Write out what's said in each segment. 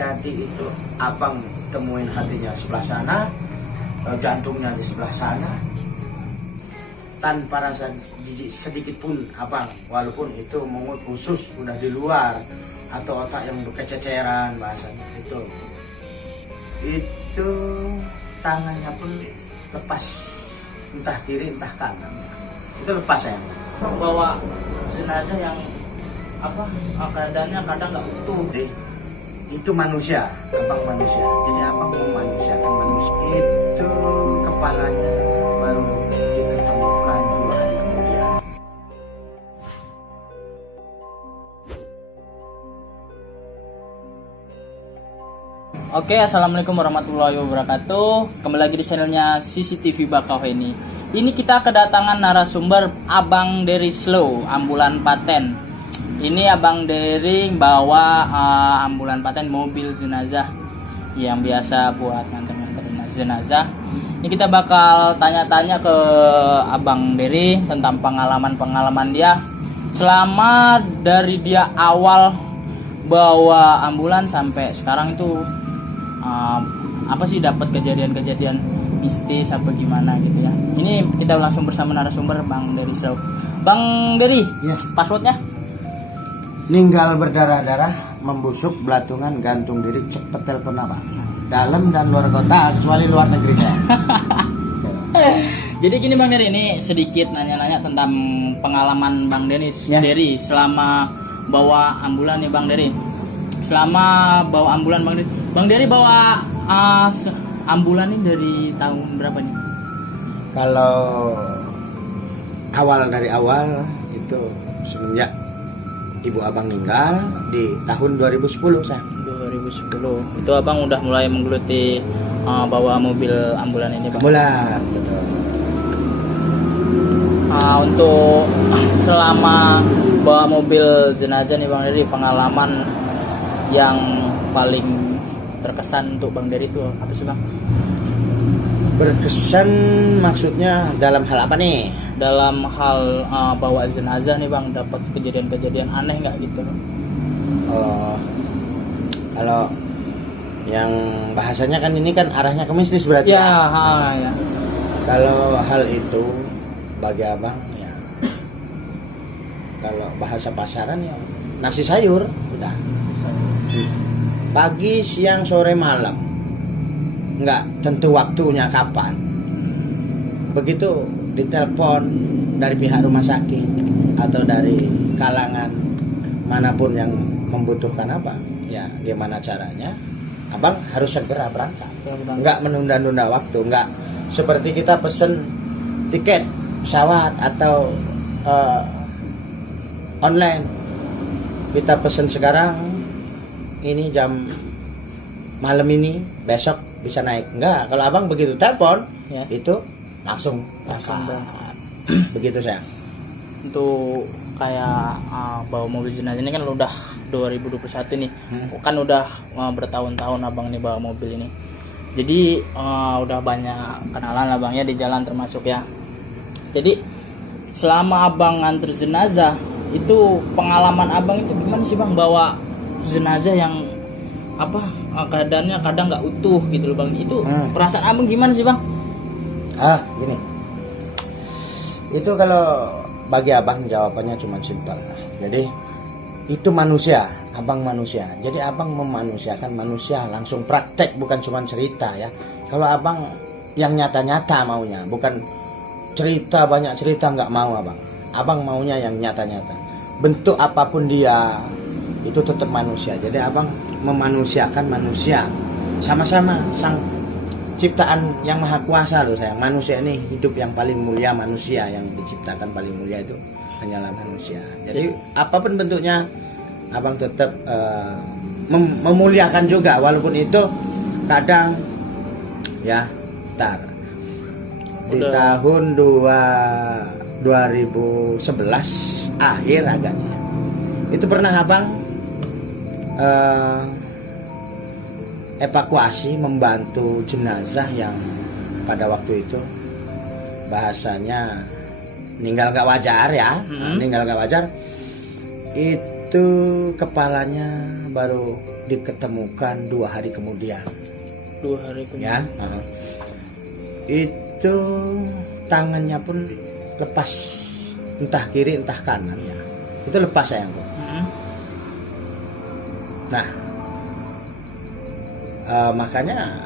jadi itu abang temuin hatinya sebelah sana, jantungnya di sebelah sana, tanpa rasa jijik sedikit pun abang, walaupun itu mengut khusus udah di luar atau otak yang kececeran bahasanya itu tangannya pun lepas, entah kiri entah kanan, itu lepas sayang. Bawa jenazah yang keadaannya kadang nggak utuh. Itu manusia, abang manusia, jadi abang memanusiakan manusia. Itu kepalanya baru diketemukan 2 hari kemudian. Oke, assalamualaikum warahmatullahi wabarakatuh. Kembali lagi di channelnya CCTV Bakauheni. Ini kita kedatangan narasumber Abang Dery Slow, ambulan paten. Ini Abang Dery bawa ambulan paten mobil jenazah yang biasa buat nganter-nganterin jenazah. Ini kita bakal tanya-tanya ke Abang Dery tentang pengalaman-pengalaman dia selama dari dia awal bawa ambulan sampai sekarang itu. Apa sih dapat kejadian-kejadian mistis apa gimana gitu ya. Ini kita langsung bersama narasumber Bang Dery Slow. Bang Dery, Ya. passwordnya? Ninggal berdarah-darah, membusuk, belatungan, gantung diri, cepet telepon apa? Dalam dan luar kota, kecuali luar negeri saya. Jadi gini Bang Dery, ini sedikit nanya-nanya tentang pengalaman Bang Ya. Dery selama bawa ambulan nih Bang Dery. Selama bawa ambulan Bang Dery bawa ambulan ini dari tahun berapa nih? Kalau dari awal itu semenjak ibu abang meninggal di tahun 2010 saya. 2010. Itu Abang udah mulai menggeluti bawa mobil ambulan ini Bang. Bulan, betul. Untuk selama bawa mobil jenazah nih Bang Dery, pengalaman yang paling terkesan untuk Bang Dery itu apa sih Bang? Berkesan maksudnya dalam hal apa nih? Dalam hal bawa jenazah nih Bang, dapat kejadian-kejadian aneh nggak gitu? Kalau yang bahasanya kan ini kan arahnya ke mistis berarti Ya, ya. Kalau hal itu bagi abang ya, kalau bahasa pasaran ya nasi sayur udah. Pagi, siang, sore, malam, nggak tentu waktunya kapan. Begitu ditelepon dari pihak rumah sakit atau dari kalangan manapun yang membutuhkan apa, ya gimana caranya, abang harus segera berangkat. Nggak menunda-nunda waktu, nggak seperti kita pesen tiket pesawat atau online. Kita pesen sekarang, ini jam malam ini, besok bisa naik. Enggak, kalau abang begitu telepon Ya. itu langsung berangkat. Begitu saya. Untuk kayak bawa mobil jenazah ini kan udah 2021 nih. Kan udah bertahun-tahun Abang nih bawa mobil ini. Jadi udah banyak kenalan lah Bang ya di jalan termasuk ya. Jadi selama Abang nganter jenazah itu pengalaman Abang itu gimana sih Bang bawa jenazah yang keadaannya kadang nggak utuh gitu loh Bang. Itu perasaan Abang gimana sih Bang? Gini. Itu kalau bagi abang jawabannya cuma simpel. Jadi itu manusia, abang manusia. Jadi abang memanusiakan manusia, langsung praktek, bukan cuma cerita ya. Kalau abang yang nyata-nyata maunya, bukan cerita, banyak cerita nggak mau abang. Abang maunya yang nyata-nyata. Bentuk apapun dia itu tetap manusia. Jadi abang memanusiakan manusia, sama-sama sang ciptaan yang maha kuasa loh sayang. Manusia ini hidup yang paling mulia, manusia yang diciptakan paling mulia itu hanyalah manusia. Jadi apapun bentuknya abang tetap memuliakan juga, walaupun itu kadang ya di tahun 2011 akhir agaknya itu pernah abang evakuasi, membantu jenazah yang pada waktu itu bahasanya meninggal nggak wajar ya. Meninggal nggak wajar itu kepalanya baru diketemukan 2 hari kemudian. 2 hari Ya, kemudian. itu tangannya pun lepas, entah kiri entah kanan ya. Itu lepas sayangku. Nah, makanya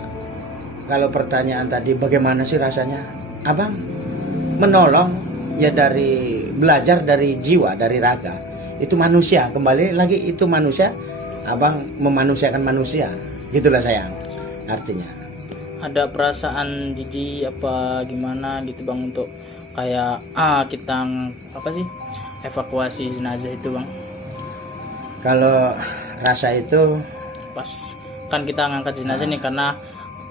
kalau pertanyaan tadi bagaimana sih rasanya, abang menolong ya, dari belajar dari jiwa, dari raga. Itu manusia, kembali lagi itu manusia, abang memanusiakan manusia, gitulah sayang artinya. Ada perasaan jijik apa gimana gitu bang, untuk kayak kita apa sih evakuasi jenazah itu bang? Kalau rasa itu Pas kan kita ngangkat jenazah nih, karena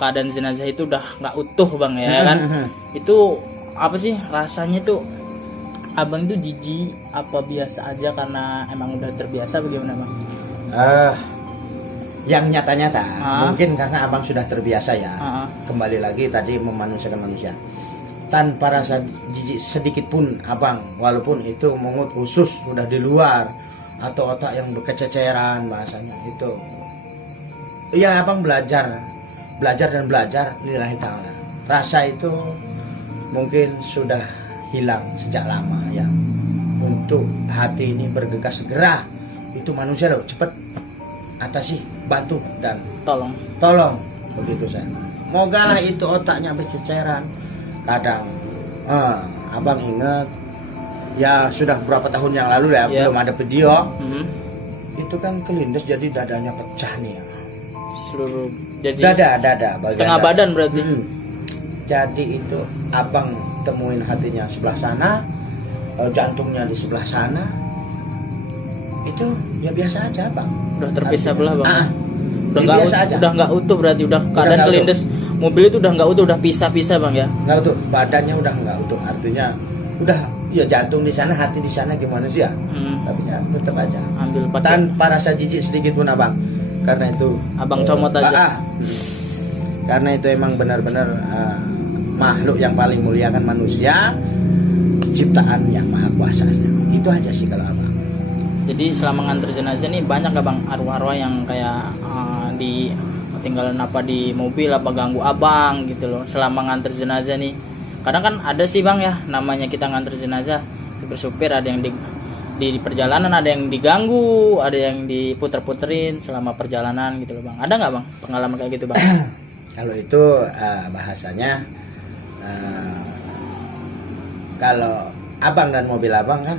keadaan jenazah itu udah nggak utuh bang ya kan. Itu apa sih rasanya tuh, abang itu jijik apa biasa aja karena emang udah terbiasa, bagaimana bang? yang nyata-nyata mungkin karena abang sudah terbiasa ya. Kembali lagi tadi memanusiakan manusia, tanpa rasa jijik sedikit pun abang, walaupun itu mengut usus udah di luar atau otak yang berkececeran bahasanya itu ya, abang belajar dan belajar lillahi ta'ala. Rasa itu mungkin sudah hilang sejak lama ya. Untuk hati ini bergegas segera, itu manusia loh, cepet atasi, bantu dan tolong begitu saya. Moga lah itu otaknya berkeceran. Kadang abang ingat ya, sudah berapa tahun yang lalu ya, belum ada video. Itu kan kelindes jadi dadanya pecah nih ya. Seluruh jadi dada setengah badan berarti. Jadi itu abang temuin hatinya sebelah sana, jantungnya di sebelah sana. Itu ya biasa aja bang, Udah terpisah belah bang. udah nggak utuh berarti, udah keadaan kelindes mobil itu udah nggak utuh, udah pisah-pisah bang ya. Nggak utuh, badannya udah nggak utuh, artinya udah ya jantung di sana, hati di sana, gimana sih ya. Tapi ya tetap aja Ambil pakai, tanpa rasa jijik sedikit pun abang, karena itu abang comot aja. Karena itu emang benar-benar makhluk yang paling mulia kan manusia, ciptaan yang maha kuasa. Itu aja sih kalau abang. Jadi selama nganter jenazah nih banyak gak bang arwah-arwah yang kayak di tinggalan apa di mobil apa ganggu abang gitu loh selama nganter jenazah nih? Kadang kan ada sih bang ya, namanya kita nganter jenazah, supir-supir ada yang di perjalanan ada yang diganggu, ada yang diputer-puterin selama perjalanan gitu loh bang. Ada nggak bang pengalaman kayak gitu bang? Kalau itu bahasanya kalau abang dan mobil abang kan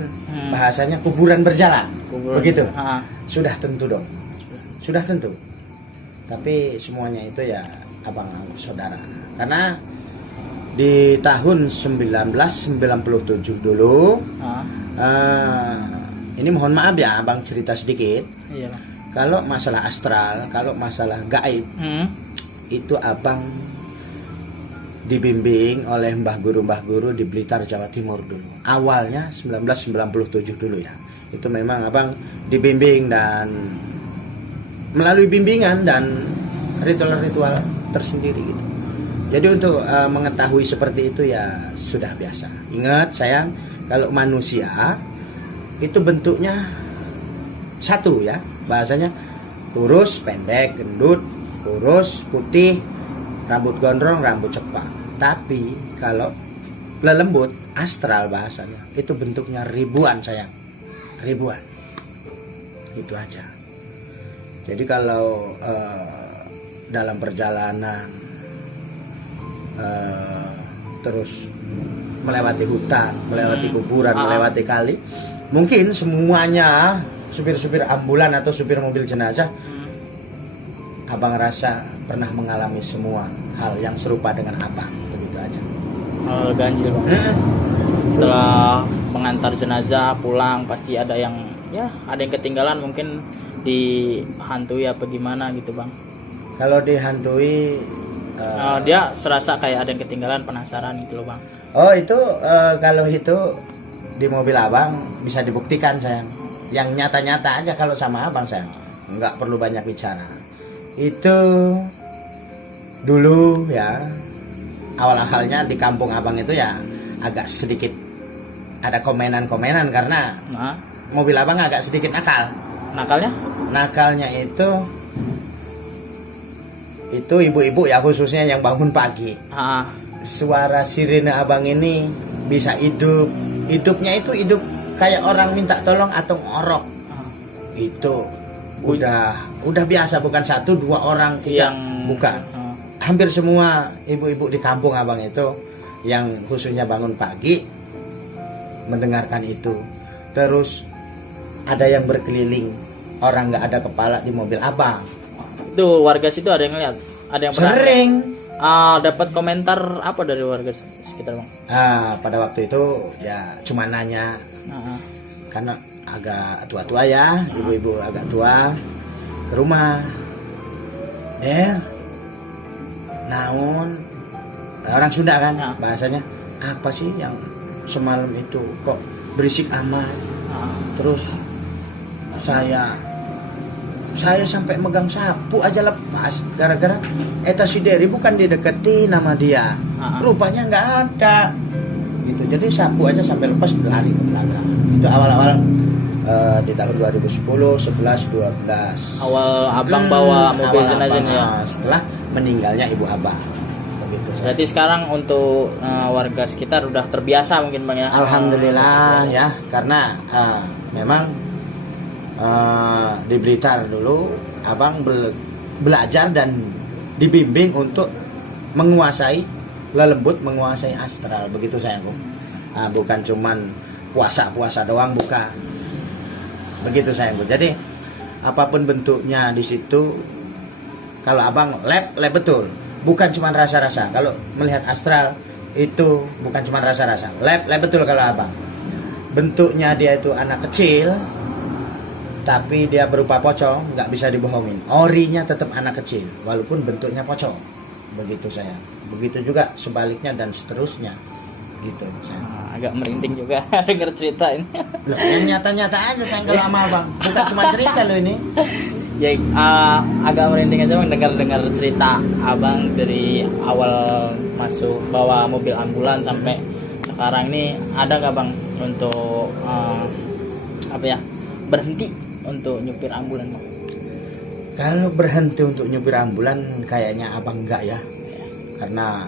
bahasanya kuburan berjalan. Begitu. Sudah tentu dong, sudah tentu. Tapi semuanya itu ya abang saudara, karena di tahun 1997 dulu ini mohon maaf ya abang cerita sedikit. Iya. Kalau masalah astral, kalau masalah gaib, itu abang dibimbing oleh mbah guru di Blitar, Jawa Timur dulu. Awalnya 1997 dulu ya. Itu memang abang dibimbing dan melalui bimbingan dan ritual-ritual tersendiri gitu. Jadi untuk mengetahui seperti itu ya sudah biasa. Ingat sayang, kalau manusia itu bentuknya satu ya. Bahasanya kurus, pendek, gendut, kurus, putih, rambut gondrong, rambut cepak. Tapi kalau lelembut, astral bahasanya, itu bentuknya ribuan sayang, ribuan. Itu aja. Jadi kalau dalam perjalanan terus melewati hutan, melewati kuburan, melewati kali, mungkin semuanya supir-supir ambulan atau supir mobil jenazah, abang rasa pernah mengalami semua hal yang serupa dengan abang, begitu aja. Hal ganjil bang. Setelah mengantar jenazah pulang pasti ada yang ketinggalan, mungkin dihantui apa gimana gitu bang. Kalau dihantui dia serasa kayak ada yang ketinggalan, penasaran gitu loh bang. Oh itu kalau itu di mobil abang bisa dibuktikan sayang. Yang nyata-nyata aja kalau sama abang sayang, nggak perlu banyak bicara. Itu dulu ya, awal-awalnya di kampung abang itu ya agak sedikit ada komenan-komenan karena mobil abang agak sedikit nakal. Nakalnya? Nakalnya itu itu ibu-ibu ya khususnya yang bangun pagi. Ah, Suara sirene abang ini bisa hidup. Hidupnya itu hidup kayak orang minta tolong atau ngorok. Itu udah biasa, bukan 1 2 orang, 3, bukan. Hampir semua ibu-ibu di kampung abang itu yang khususnya bangun pagi mendengarkan itu. Terus ada yang berkeliling, orang nggak ada kepala di mobil abang. itu warga situ ada yang ngeliat, ada yang pernah Sering. dapat komentar apa dari warga sekitar bang? Pada waktu itu ya cuma nanya, karena agak tua-tua ya, ibu-ibu agak tua, ke rumah. Naon, orang Sunda kan bahasanya, apa sih yang semalam itu kok berisik amat. Terus saya sampai megang sapu aja lepas gara-gara eta si Dery bukan dideketin nama dia, rupanya nggak ada gitu. Jadi sapu aja sampai lepas, lari ke belakang. Itu awal-awal di tahun 2010, 11, 12. Awal abang bawa mobil jenazah ya. Setelah meninggalnya ibu abang. Begitu. Berarti sekarang untuk warga sekitar udah terbiasa mungkin bang ya. Alhamdulillah ya, karena memang di Blitar dulu abang belajar dan dibimbing untuk menguasai lelembut, menguasai astral. Begitu sayangku. Bukan cuman puasa doang, bukan. Begitu sayangku. Jadi apapun bentuknya di situ, kalau abang lab betul, bukan cuma rasa-rasa. Kalau melihat astral itu bukan cuma rasa-rasa, lab betul. Kalau abang bentuknya dia itu anak kecil, tapi dia berupa pocong, nggak bisa dibohongin. Orinya tetap anak kecil, walaupun bentuknya pocong. Begitu sayang. Begitu juga sebaliknya dan seterusnya. Gitu sayang. Agak merinding juga denger cerita ini. Loh, yang nyata-nyata aja sayang kalau sama abang. Bukan cuma cerita loh ini. Ya agak merinding aja bang dengar cerita abang dari awal masuk bawa mobil ambulan sampai sekarang ini. Ada nggak bang untuk berhenti untuk nyupir ambulan bang? Kalau berhenti untuk nyupir ambulan kayaknya abang enggak ya. Karena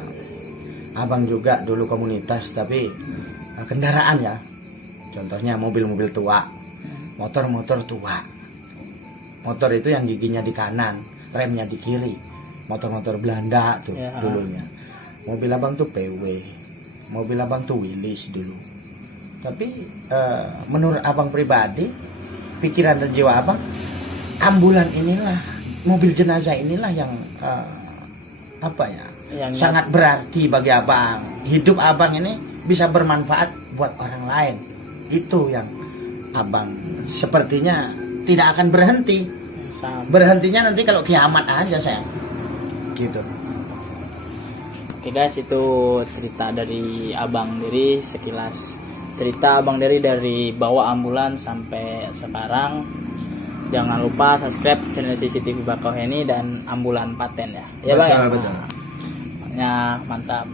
abang juga dulu komunitas, tapi kendaraan ya. Contohnya mobil-mobil tua, motor-motor tua. Motor itu yang giginya di kanan, remnya di kiri. Motor-motor Belanda tuh dulunya. Mobil abang tuh PW, mobil abang tuh Willys dulu. Tapi menurut abang pribadi, pikiran dan jiwa abang, ambulan inilah, mobil jenazah inilah yang yang sangat berarti bagi abang. Hidup abang ini bisa bermanfaat buat orang lain. Itu yang abang sepertinya tidak akan berhenti. Berhentinya nanti kalau kiamat aja sayang. Gitu. Oke guys, itu cerita dari abang Dery, sekilas cerita abang Dery dari bawa ambulan sampai sekarang. Jangan lupa subscribe channel CCTV Bakauheni dan Ambulan Paten ya. Ya bang. Betul. Ya mantap.